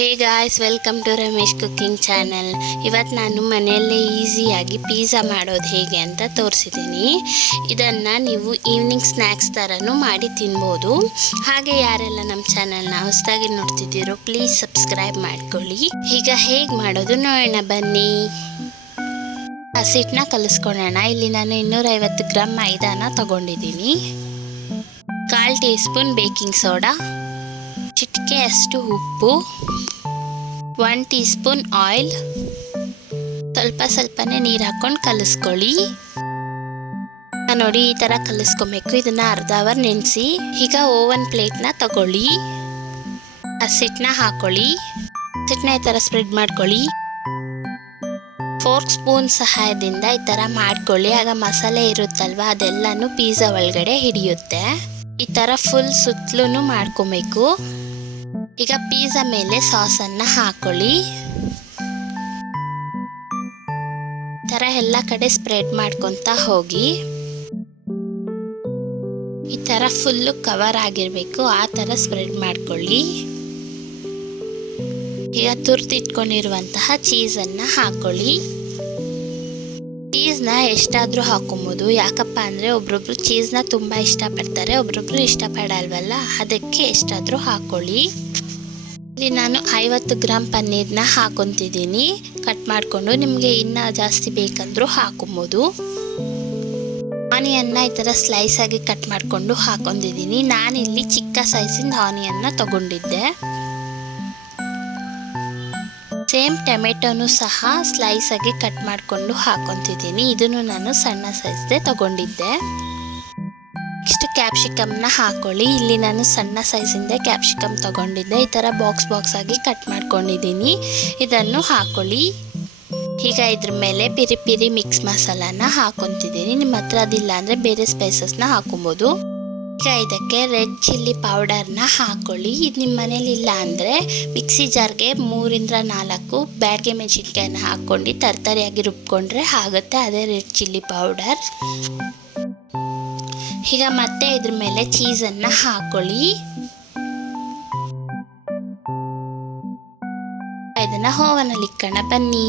Hey guys, welcome to Ramesh cooking channel. ಇವತ್ತು ನಾನು ಮನೆಯಲ್ಲೇ ಈಸಿಯಾಗಿ ಪಿಜ್ಜಾ ಮಾಡೋದು ಹೇಗೆ ಅಂತ ತೋರಿಸಿದ್ದೀನಿ. ಇದನ್ನು ನೀವು ಈವ್ನಿಂಗ್ ಸ್ನ್ಯಾಕ್ಸ್ ಥರನೂ ಮಾಡಿ ತಿನ್ಬೋದು. ಹಾಗೆ ಯಾರೆಲ್ಲ ನಮ್ಮ ಚಾನಲ್ನ ಹೊಸದಾಗಿ ನೋಡ್ತಿದ್ದೀರೋ ಪ್ಲೀಸ್ ಸಬ್ಸ್ಕ್ರೈಬ್ ಮಾಡ್ಕೊಳ್ಳಿ. ಈಗ ಹೇಗೆ ಮಾಡೋದು ನೋಡೋಣ ಬನ್ನಿ. ಹಸಿಟ್ಟನ್ನ ಕಲಿಸ್ಕೊಳ್ಳೋಣ. ಇಲ್ಲಿ ನಾನು 250 ಗ್ರಾಮ್ ಮೈದಾನ ತಗೊಂಡಿದ್ದೀನಿ. 1/4 ಟೀ ಸ್ಪೂನ್ ಬೇಕಿಂಗ್ ಸೋಡಾ, ಚಿಟಿಕೆ ಅಷ್ಟು ಉಪ್ಪು, 1 ಟೀ ಸ್ಪೂನ್ ಆಯಿಲ್, ಸ್ವಲ್ಪನೇ ನೀರು ಹಾಕ್ಕೊಂಡು ಕಲಿಸ್ಕೊಳ್ಳಿ. ನೋಡಿ, ಈ ಥರ ಕಲಿಸ್ಕೊಬೇಕು. ಇದನ್ನು ಅರ್ಧ ಅವರ್ ನೆನೆಸಿ. ಈಗ ಓವನ್ ಪ್ಲೇಟ್ನ ತಗೊಳ್ಳಿ, ಹಸಿಟ್ಟನ್ನ ಹಾಕೊಳ್ಳಿ. ಹಸಿಟ್ಟನ್ನ ಈ ಥರ ಸ್ಪ್ರೆಡ್ ಮಾಡ್ಕೊಳ್ಳಿ. ಫೋರ್ಕ್ ಸ್ಪೂನ್ ಸಹಾಯದಿಂದ ಈ ಥರ ಮಾಡ್ಕೊಳ್ಳಿ. ಆಗ ಮಸಾಲೆ ಇರುತ್ತಲ್ವ, ಅದೆಲ್ಲನೂ ಪಿಜ್ಜಾ ಒಳಗಡೆ ಹಿಡಿಯುತ್ತೆ. ಈ ಥರ ಫುಲ್ ಸುತ್ತಲೂ ಮಾಡ್ಕೊಬೇಕು. ಈಗ ಪಿಜ್ಜಾ ಮೇಲೆ ಸಾಸನ್ನು ಹಾಕೊಳ್ಳಿ. ಈ ಥರ ಎಲ್ಲ ಕಡೆ ಸ್ಪ್ರೆಡ್ ಮಾಡ್ಕೊತಾ ಹೋಗಿ. ಈ ಥರ ಫುಲ್ಲು ಕವರ್ ಆಗಿರಬೇಕು, ಆ ಥರ ಸ್ಪ್ರೆಡ್ ಮಾಡ್ಕೊಳ್ಳಿ. ಈಗ ತುರ್ದಿಟ್ಕೊಂಡಿರುವಂತಹ ಚೀಸನ್ನು ಹಾಕೊಳ್ಳಿ. ಚೀಸ್ನ ಎಷ್ಟಾದರೂ ಹಾಕೊಬೋದು. ಯಾಕಪ್ಪ ಅಂದರೆ ಒಬ್ರೊಬ್ರು ಚೀಸ್ನ ತುಂಬ ಇಷ್ಟಪಡ್ತಾರೆ, ಒಬ್ರೊಬ್ರು ಇಷ್ಟಪಡಲ್ವಲ್ಲ, ಅದಕ್ಕೆ ಎಷ್ಟಾದರೂ ಹಾಕೊಳ್ಳಿ. ಇಲ್ಲಿ ನಾನು 50 ಗ್ರಾಮ್ ಪನ್ನೀರ್ನ ಹಾಕೊತಿದ್ದೀನಿ ಕಟ್ ಮಾಡಿಕೊಂಡು. ನಿಮಗೆ ಇನ್ನೂ ಜಾಸ್ತಿ ಬೇಕಂದ್ರೂ ಹಾಕೊಬೋದು. ಆನಿಯನ್ನ ಈ ಥರ ಸ್ಲೈಸ್ ಆಗಿ ಕಟ್ ಮಾಡಿಕೊಂಡು ಹಾಕೊಂಡಿದ್ದೀನಿ. ನಾನಿಲ್ಲಿ ಚಿಕ್ಕ ಸೈಜಿಂದ ಆನಿಯನ್ನ ತಗೊಂಡಿದ್ದೆ. ಸೇಮ್ ಟೊಮೆಟೊನು ಸಹ ಸ್ಲೈಸ್ ಆಗಿ ಕಟ್ ಮಾಡಿಕೊಂಡು ಹಾಕೊತಿದ್ದೀನಿ. ಇದನ್ನು ನಾನು ಸಣ್ಣ ಸೈಜ್ದೇ ತಗೊಂಡಿದ್ದೆ. ನೆಕ್ಸ್ಟ್ ಕ್ಯಾಪ್ಸಿಕಮ್ನ ಹಾಕೊಳ್ಳಿ. ಇಲ್ಲಿ ನಾನು ಸಣ್ಣ ಸೈಜಿಂದ ಕ್ಯಾಪ್ಸಿಕಮ್ ತಗೊಂಡಿದ್ದೆ. ಈ ಥರ ಬಾಕ್ಸ್ ಆಗಿ ಕಟ್ ಮಾಡ್ಕೊಂಡಿದ್ದೀನಿ. ಇದನ್ನು ಹಾಕೊಳ್ಳಿ. ಈಗ ಇದ್ರ ಮೇಲೆ ಪಿರಿ ಮಿಕ್ಸ್ ಮಸಾಲಾನ ಹಾಕೊತಿದ್ದೀನಿ. ನಿಮ್ಮ ಹತ್ರ ಅದಿಲ್ಲ ಅಂದರೆ ಬೇರೆ ಸ್ಪೈಸಸ್ನ ಹಾಕೊಬೋದು. ಈಗ ಇದಕ್ಕೆ ರೆಡ್ ಚಿಲ್ಲಿ ಪೌಡರ್ನ ಹಾಕೊಳ್ಳಿ. ಇದು ನಿಮ್ಮ ಮನೇಲಿ ಇಲ್ಲ ಅಂದರೆ ಮಿಕ್ಸಿ ಜಾರ್ಗೆ 3-4 ಬ್ಯಾಡಗೆ ಮೆಣಸಿನ್ಕಾಯಿನ ಹಾಕ್ಕೊಂಡು ತರತರಿಯಾಗಿ ರುಬ್ಕೊಂಡ್ರೆ ಆಗುತ್ತೆ. ಅದೇ ರೆಡ್ ಚಿಲ್ಲಿ ಪೌಡರ್. ಈಗ ಮತ್ತೆ ಇದ್ರ ಮೇಲೆ ಚೀಸನ್ನು ಹಾಕೊಳ್ಳಿ. ಇದನ್ನ ಓವನಲ್ಲಿ ಇಕ್ಕೋಣ ಬನ್ನಿ.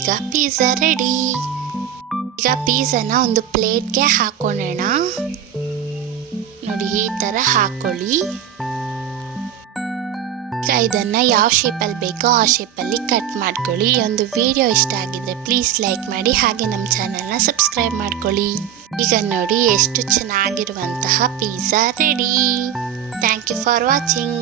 ಈಗ ಪಿಜ್ಜಾ ರೆಡಿ. ಈಗ ಪಿಜ್ಜಾನ ಒಂದು ಪ್ಲೇಟ್ಗೆ ಹಾಕೊಳ್ಳೋಣ. ನೋಡಿ, ಈ ಥರ ಹಾಕೊಳ್ಳಿ. ಈಗ ಇದನ್ನು ಯಾವ ಶೇಪಲ್ಲಿ ಬೇಕೋ ಆ ಶೇಪಲ್ಲಿ ಕಟ್ ಮಾಡ್ಕೊಳ್ಳಿ. ಒಂದು ವಿಡಿಯೋ ಇಷ್ಟ ಆಗಿದ್ರೆ ಪ್ಲೀಸ್ ಲೈಕ್ ಮಾಡಿ, ಹಾಗೆ ನಮ್ಮ ಚಾನಲ್ನ ಸಬ್ಸ್ಕ್ರೈಬ್ ಮಾಡ್ಕೊಳ್ಳಿ. ಈಗ ನೋಡಿ, ಎಷ್ಟು ಚೆನ್ನಾಗಿರುವಂತಹ pizza ready. Thank you for watching.